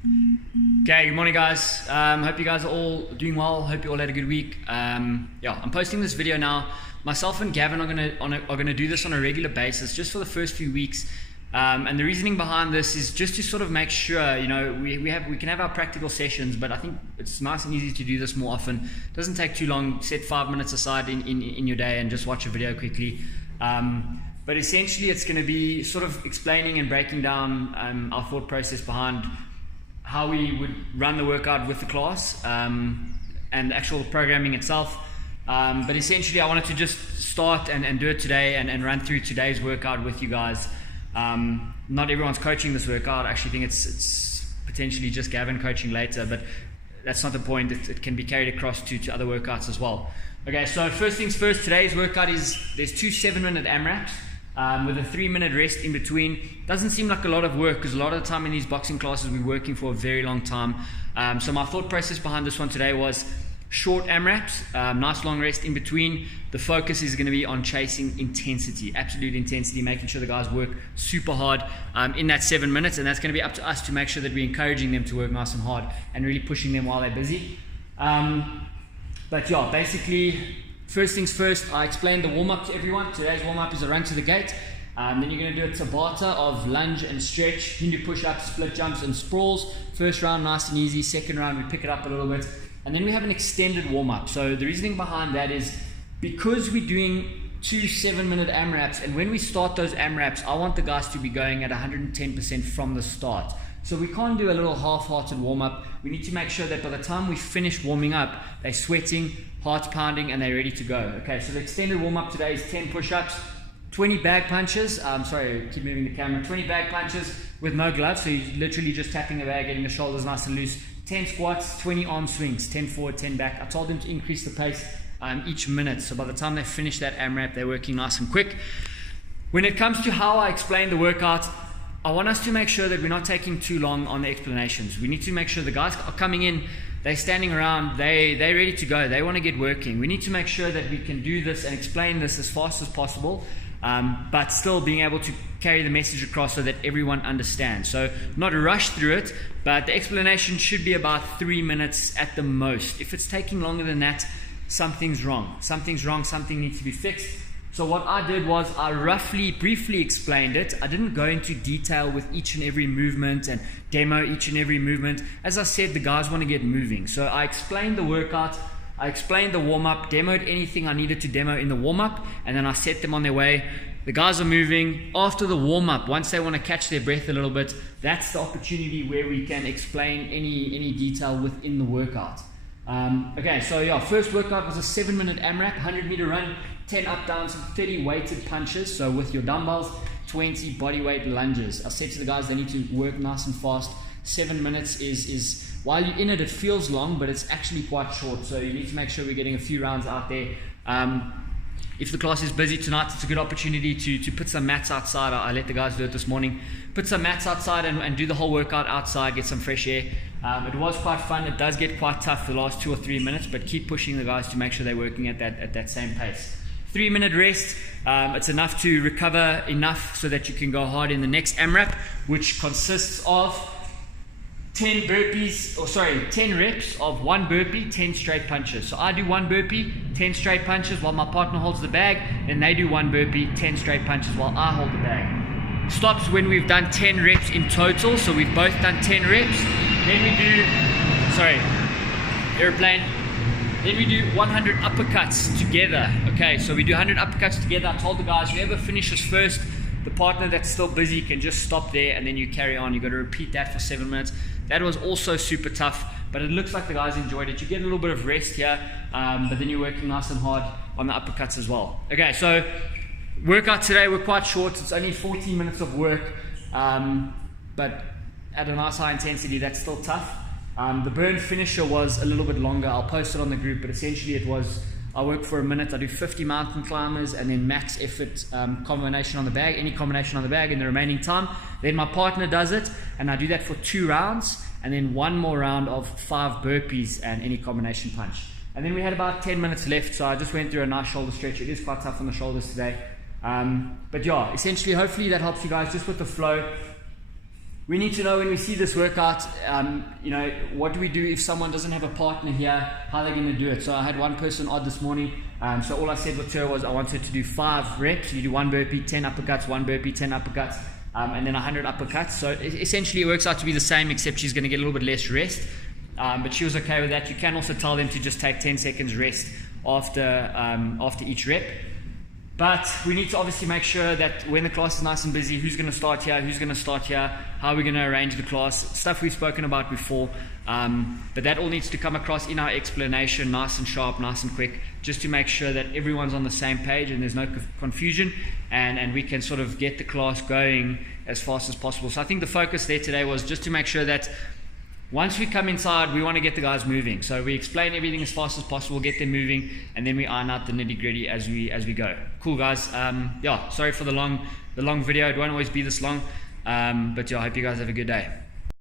Okay, good morning guys. Hope you guys are all doing well. Hope you all had a good week. I'm posting this video now. Myself and Gavin are gonna do this on a regular basis just for the first few weeks. And the reasoning behind this is just to sort of make sure, you know, we can have our practical sessions, but I think it's nice and easy to do this more often. It doesn't take too long. Set 5 minutes aside in your day and just watch a video quickly. But essentially it's going to be sort of explaining and breaking down our thought process behind how we would run the workout with the class and the actual programming itself. But essentially I wanted to just start and do it today and run through today's workout with you guys. Not everyone's coaching this workout. I actually think it's potentially just Gavin coaching later, but that's not the point. It can be carried across to other workouts as well. Okay, so first things first, today's workout there's 2 7-minute AMRAPs with a 3-minute rest in between. Doesn't seem like a lot of work because a lot of the time in these boxing classes we're working for a very long time. So my thought process behind this one today was short AMRAPs, nice long rest in between. The focus is going to be on chasing intensity, absolute intensity, making sure the guys work super hard in that 7 minutes, and that's going to be up to us to make sure that we're encouraging them to work nice and hard and really pushing them while they're busy. But yeah, basically, first things first, I explained the warm-up to everyone. Today's warm-up is a run to the gate. Then you're going to do a Tabata of lunge and stretch, Hindu push-ups, split jumps and sprawls. First round, nice and easy. Second round, we pick it up a little bit. And then we have an extended warm-up. So the reasoning behind that is because we're doing 2 7-minute AMRAPs, and when we start those AMRAPs, I want the guys to be going at 110% from the start. So we can't do a little half-hearted warm-up. We need to make sure that by the time we finish warming up, they're sweating, heart's pounding, and they're ready to go. Okay, so the extended warm-up today is 10 push-ups, 20 bag punches. Sorry, keep moving the camera. 20 bag punches with no gloves, so you're literally just tapping the bag, getting the shoulders nice and loose. 10 squats, 20 arm swings, 10 forward, 10 back. I told them to increase the pace each minute, so by the time they finish that AMRAP, they're working nice and quick. When it comes to how I explain the workout, I want us to make sure that we're not taking too long on the explanations. We need to make sure the guys are coming in, they're standing around, they're ready to go, they want to get working. We need to make sure that we can do this and explain this as fast as possible, but still being able to carry the message across so that everyone understands. So not rush through it, but the explanation should be about 3 minutes at the most. If it's taking longer than that, something's wrong. Something's wrong, something needs to be fixed. So what I did was I briefly explained it. I didn't go into detail with each and every movement and demo each and every movement. As I said, the guys want to get moving. So I explained the workout, I explained the warm-up, demoed anything I needed to demo in the warm-up, and then I set them on their way. The guys are moving. After the warm-up, once they want to catch their breath a little bit, that's the opportunity where we can explain any detail within the workout. Okay, so yeah, first workout was a 7-minute AMRAP, 100-meter run, 10 up downs, 30 weighted punches. So with your dumbbells, 20 body weight lunges. I said to the guys they need to work nice and fast. 7 minutes is while you're in it, it feels long, but it's actually quite short. So you need to make sure we're getting a few rounds out there. If the class is busy tonight, it's a good opportunity to put some mats outside. I let the guys do it this morning. Put some mats outside and do the whole workout outside, get some fresh air. It was quite fun. It does get quite tough the last 2 or 3 minutes, but keep pushing the guys to make sure they're working at that same pace. 3-minute rest. It's enough to recover enough so that you can go hard in the next AMRAP, which consists of 10 reps of 1 burpee, 10 straight punches. So I do 1 burpee, 10 straight punches while my partner holds the bag, and they do 1 burpee, 10 straight punches while I hold the bag. Stops when we've done 10 reps in total, so we've both done 10 reps. Then we do, Then we do 100 uppercuts together. Okay, so we do 100 uppercuts together. I told the guys, whoever finishes first, the partner that's still busy can just stop there and then you carry on. You've got to repeat that for 7 minutes. That was also super tough, but it looks like the guys enjoyed it. You get a little bit of rest here, but then you're working nice and hard on the uppercuts as well. Okay, so workout today, we're quite short. It's only 14 minutes of work, but at a nice high intensity, that's still tough. The burn finisher was a little bit longer. I'll post it on the group, but essentially it was, I work for a minute, I do 50 mountain climbers and then max effort combination on the bag, any combination on the bag in the remaining time. Then my partner does it, and I do that for 2 rounds, and then 1 more round of 5 burpees and any combination punch. And then we had about 10 minutes left, so I just went through a nice shoulder stretch. It is quite tough on the shoulders today. But yeah, essentially, hopefully that helps you guys just with the flow. we need to know when we see this workout, you know, what do we do if someone doesn't have a partner here, how are they going to do it? So I had one person odd this morning, so all I said with her was I wanted to do 5 reps. You do 1 burpee, 10 uppercuts, 1 burpee, 10 uppercuts, and then 100 uppercuts. So essentially it works out to be the same, except she's going to get a little bit less rest, but she was okay with that. You can also tell them to just take 10 seconds rest after each rep. But we need to obviously make sure that when the class is nice and busy, who's going to start here, who's going to start here, how are we going to arrange the class, stuff we've spoken about before. But that all needs to come across in our explanation, nice and sharp, nice and quick, just to make sure that everyone's on the same page and there's no confusion, and we can sort of get the class going as fast as possible. So I think the focus there today was just to make sure that once we come inside, we want to get the guys moving. So we explain everything as fast as possible, get them moving, and then we iron out the nitty-gritty as we go. Cool, guys. Yeah, sorry for the long video. It won't always be this long. But yeah, I hope you guys have a good day.